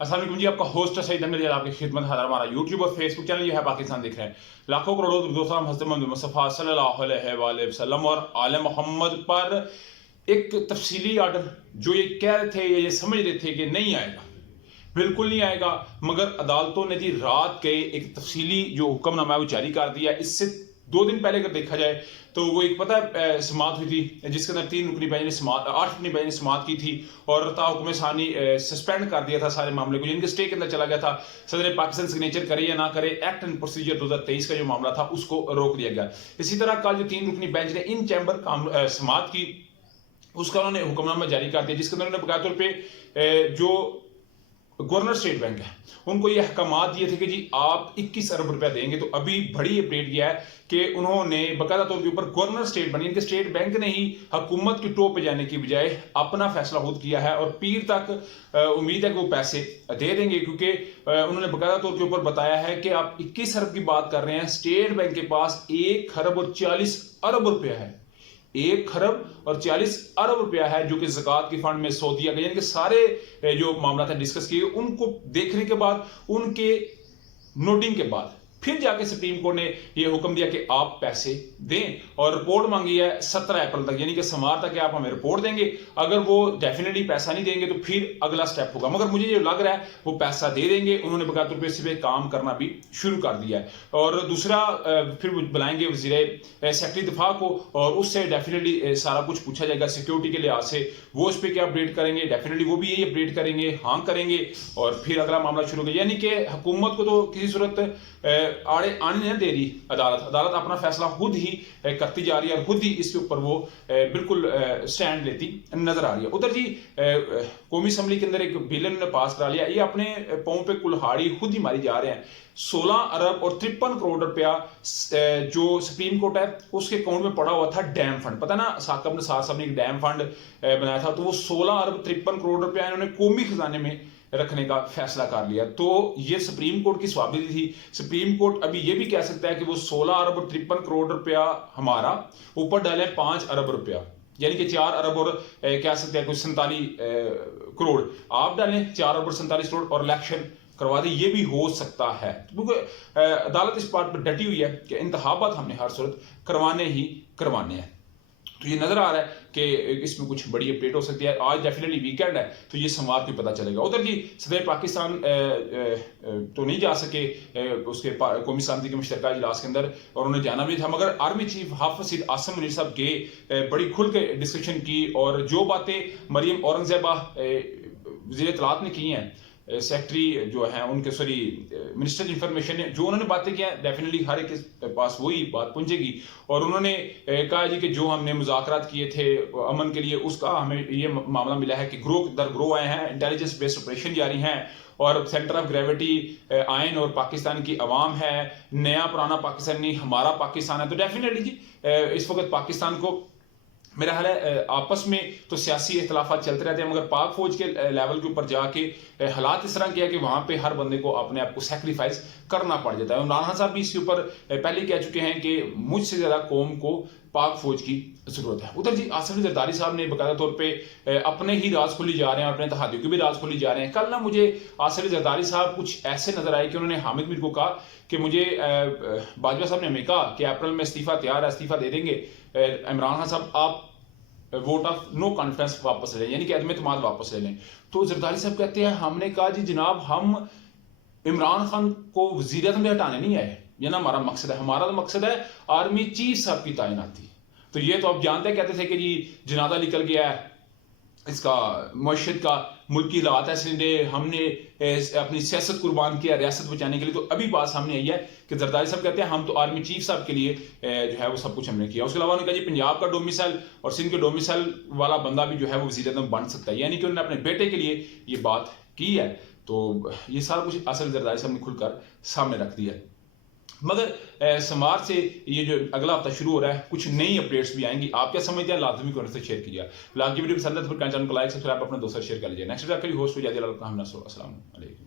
अस्सलाम वालेकुम जी, आपका होस्ट सईद अहमद आपकी खिदमत है। हमारा यूट्यूब और फेसबुक चैनल जो है पाकिस्तान दिख रहे हैं। लाखों करोड़ों दोस्तों हज़रत मोहम्मद मुस्तफ़ा सल्लल्लाहु अलैहि वसल्लम और आले मोहम्मद पर एक तफसीली आर्डर जो ये कह रहे थे, ये समझ रहे थे कि नहीं आएगा, बिल्कुल नहीं आएगा, मगर अदालतों ने जी रात के एक तफसीली जो हुक्मनामा है वो जारी कर दिया। इससे 2 दिन पहले अगर देखा जाए तो वो एक पता है समात हुई थी जिसके अंदर 3 रुकनी बेंच ने समात 8 रुकनी बेंच ने समात की थी और ताहुक्म सानी सस्पेंड कर दिया था सारे मामले को, जिनके स्टे के अंदर चला गया था। सदर पाकिस्तान सिग्नेचर करे या ना करे, एक्ट एंड प्रोसीजर 2023 का जो मामला था उसको रोक दिया गया। इसी तरह कल जो 3 रुकनी बेंच ने इन चैम्बर समात की उसका उन्होंने हुक्मनामा जारी कर दिया, जिसके अंदर उन्होंने बकाया तौर पर जो गवर्नर स्टेट बैंक है उनको ये अहकामात दिए थे कि जी आप 21 अरब रुपया देंगे। तो अभी बड़ी अपडेट यह है कि उन्होंने बकायदा तौर के ऊपर गवर्नर स्टेट बनी, इनके स्टेट बैंक ने ही हुकूमत की टोप पे जाने की बजाय अपना फैसला खुद किया है और पीर तक उम्मीद है कि वो पैसे दे देंगे, क्योंकि उन्होंने बकायदा तौर के ऊपर बताया है कि आप 21 अरब की बात कर रहे हैं, स्टेट बैंक के पास 1 खरब और 40 अरब रुपया है। 1 खरब और 40 अरब रुपया है जो कि ज़कात की फंड में सौ दिया गया। यानी कि सारे जो मामला था डिस्कस किए, उनको देखने के बाद, उनके नोटिंग के बाद फिर जाके सुप्रीम कोर्ट ने यह हुक्म दिया कि आप पैसे दें और रिपोर्ट मांगी है 17 अप्रैल तक, यानी कि सोमवार तक आप हमें रिपोर्ट देंगे। अगर वो डेफिनेटली पैसा नहीं देंगे तो फिर अगला स्टेप होगा, मगर मुझे जो लग रहा है वो पैसा दे देंगे। उन्होंने बकायदा तौर पर इस पे काम करना भी शुरू कर दिया है। और दूसरा फिर बुलाएंगे वज़ीर सेक्रेटरी दिफा को और उससे डेफिनेटली सारा कुछ पूछा जाएगा सिक्योरिटी के लिहाज से, वो उस पर क्या अपडेट करेंगे, डेफिनेटली वो भी यही अपडेट करेंगे, हाँ करेंगे और फिर अगला मामला शुरू होगा। यानी कि हुकूमत को तो किसी सूरत आड़े आने नहीं दे रही अदालत अपना फैसला खुद ही करती जा रही है और खुद ही इसके ऊपर वो बिल्कुल स्टैंड लेती नजर आ रही है। उधर जी कौमी असम्बली के अंदर एक बिल इन्होंने पास करा लिया, ये अपने पांव पे कुल्हाड़ी खुद ही मारी जा रहे हैं। 16 अरब और 53 करोड़ रुपया जो सुप्रीम कोर्ट है उसके अकाउंट में पड़ा हुआ था डैम फंड, पता ना साकब नसार साहब ने एक डैम फंड बनाया था, तो वो 16 अरब 53 करोड़ रुपया इन्होंने कौमी खजाने में रखने का फैसला कर लिया। तो ये सुप्रीम कोर्ट की स्वाबिदी थी। सुप्रीम कोर्ट अभी ये भी कह सकता है कि वो 16 अरब और 53 करोड़ रुपया हमारा, ऊपर डाले 5 अरब रुपया, यानी कि 4 अरब और कह सकते हैं कुछ 47 करोड़ आप डालें, 4 अरब और 47 करोड़ और इलेक्शन करवा दे, ये भी हो सकता है। क्योंकि अदालत इस बात पर डटी हुई है कि इंतखाबात हमने हर सूरत करवाने ही करवाने हैं। तो ये नजर आ रहा है कि इसमें कुछ बड़ी अपडेट हो सकती है। आज डेफिनेटली वीकेंड है तो ये सोमवार को पता चलेगा। उधर जी सदर पाकिस्तान तो नहीं जा सके उसके कौमी सलामती के मुश्तरका इजलास के अंदर, और उन्हें जाना भी था, मगर आर्मी चीफ हाफिज आसिम मुनीर साहब गए, बड़ी खुल के डिस्कशन की और जो बातें मरियम औरंगजेबा वज़ीर इत्तलात ने की हैं, सेक्रेटरी जो है उनके मिनिस्टर इंफॉर्मेशन ने जो उन्होंने बातें की हैं, डेफिनेटली हर एक के पास वही बात पहुंचेगी। और उन्होंने कहा जी कि जो हमने मुज़ाकरात किए थे अमन के लिए, उसका हमें ये मामला मिला है कि ग्रोह दर ग्रोह आए हैं, इंटेलिजेंस बेस्ड ऑपरेशन जारी हैं और सेंटर ऑफ ग्रेविटी आयन और पाकिस्तान की अवाम है, नया पुराना पाकिस्तान नहीं हमारा पाकिस्तान है। तो डेफिनेटली जी इस वक्त पाकिस्तान को मेरा ख्याल है आपस में तो सियासी इख्तलाफात चलते रहते हैं, मगर पाक फौज के लेवल के ऊपर जाके हालात इस तरह के है कि वहां पे हर बंदे को अपने आप को सेक्रीफाइस करना पड़ जाता है। इमरान खान साहब भी इसके ऊपर पहले कह चुके हैं कि मुझसे ज्यादा कौम को पाक फौज की जरूरत है। उधर जी आसिफ जरदारी साहब ने बकायदा तौर पे अपने ही राज खोली जा रहे हैं, अपने तहादियों के भी राज खोली जा रहे हैं। कल ना मुझे आसिफ जरदारी साहब कुछ ऐसे नजर आए कि उन्होंने हामिद मीर को कहा कि मुझे बाजवा साहब ने हमें कहा कि अप्रैल में इस्तीफा तैयार है, इस्तीफा दे देंगे, इमरान खान साहब आप वोट ऑफ नो कॉन्फिडेंस वापस ले लें, यानी कि अदम एतमाद वापस ले लें। तो जरदारी साहब कहते हैं हमने कहा जी जनाब हम इमरान खान को वजीर आज़म में हटाने नहीं आए, ये ना हमारा मकसद है, हमारा तो मकसद है आर्मी चीफ साहब की तैनाती। तो ये तो आप जानते हैं, कहते थे कि जी जनाजा निकल गया है इसका मुआशरत का, मुल्क की हालात ऐसे, हमने अपनी सियासत कुर्बान किया रियासत बचाने के लिए। तो अभी बात सामने आई है कि जरदारी साहब कहते हैं हम तो आर्मी चीफ साहब के लिए जो है वो सब कुछ हमने किया। उसके अलावा उन्होंने कहा जी पंजाब का डोमिसाइल और सिंध के डोमिसाइल वाला बंदा भी जो है वो वज़ीर आज़म बन सकता है, यानी कि उन्होंने अपने बेटे के लिए ये बात की है। तो ये सारा कुछ असल जरदारी साहब ने खुलकर सामने रख दिया है। मगर सोमवार से ये जो अगला हफ्ता शुरू हो रहा है कुछ नई अपडेट्स भी आएंगी। आप क्या समझते हैं लाजमी कमेंट से शेयर कीजिए। फिलहाल की वीडियो पसंद है तो चैनल को लाइक सब्सक्राइब अपने दोस्तों शेयर कर लीजिए। नेक्स्ट वीडियो आपके लिए होस्ट हो जाती है। अस्सलाम वालेकुम।